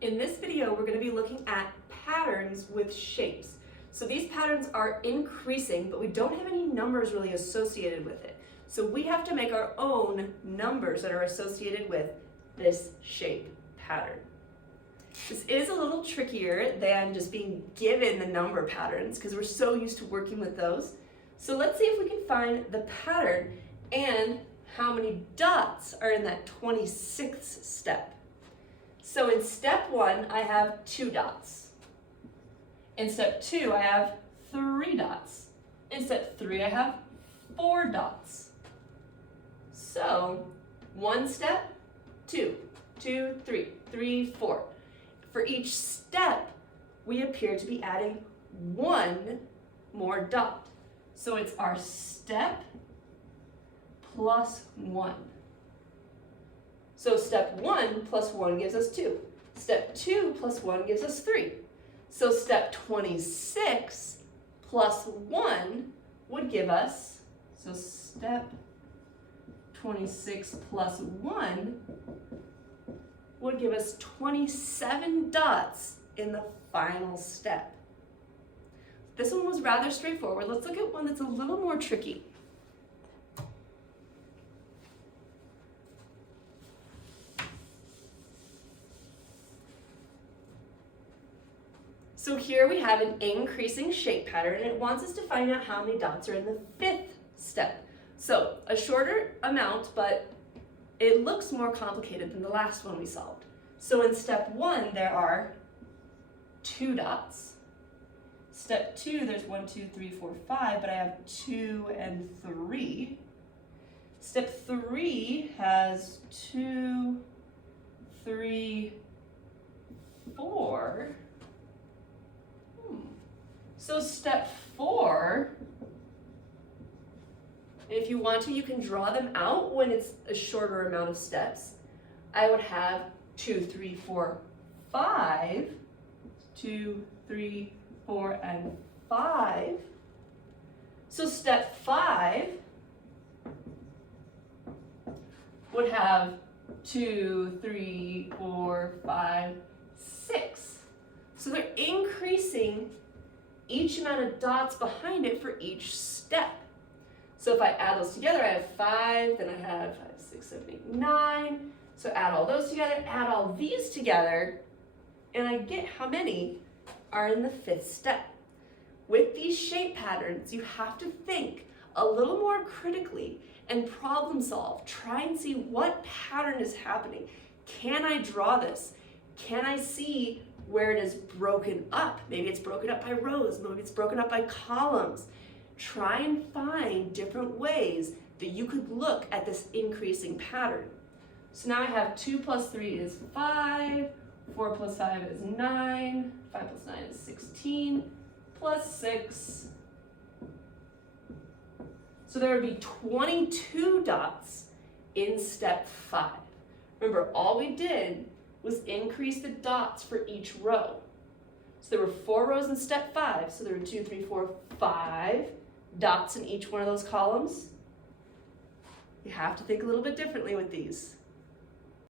In this video, we're going to be looking at patterns with shapes. So these patterns are increasing, but we don't have any numbers really associated with it. So we have to make our own numbers that are associated with this shape pattern. This is a little trickier than just being given the number patterns because we're so used to working with those. So let's see if we can find the pattern and how many dots are in that 26th step. So in step 1, I have 2 dots. In step 2, I have 3 dots. In step 3, I have 4 dots. So 1 step, 2, 2, 3, 3, 4. For each step, we appear to be adding 1 more dot. So it's our step plus 1. So step 1 plus 1 gives us 2. Step 2 plus 1 gives us 3. So step 26 plus 1 would give us, so step 26 plus 1 would give us 27 dots in the final step. This one was rather straightforward. Let's look at one that's a little more tricky. So here we have an increasing shape pattern, and it wants us to find out how many dots are in the 5th step. So a shorter amount, but it looks more complicated than the last one we solved. So in step 1, there are 2 dots. Step 2, there's 1, 2, 3, 4, 5, but I have 2 and 3. Step 3 has 2, 3, 4. So step 4, if you want to, you can draw them out when it's a shorter amount of steps. I would have 2, 3, 4, 5, 2, 3, 4, and 5. So step 5 would have 2, 3, 4, 5, 6. So they're increasing each amount of dots behind it for each step. So if I add those together, I have 5, then I have 5, 6, 7, 8, 9. So add all those together, add all these together, and I get how many are in the 5th step. With these shape patterns, you have to think a little more critically and problem solve. Try and see what pattern is happening. Can I draw this? Can I see where it is broken up? Maybe it's broken up by rows, maybe it's broken up by columns. Try and find different ways that you could look at this increasing pattern. So now I have 2 plus 3 is 5, 4 plus 5 is 9, 5 plus 9 is 16, plus 6. So there would be 22 dots in step 5. Remember, all we did was increase the dots for each row. So there were 4 rows in step 5, so there were 2, 3, 4, 5 dots in each one of those columns. You have to think a little bit differently with these.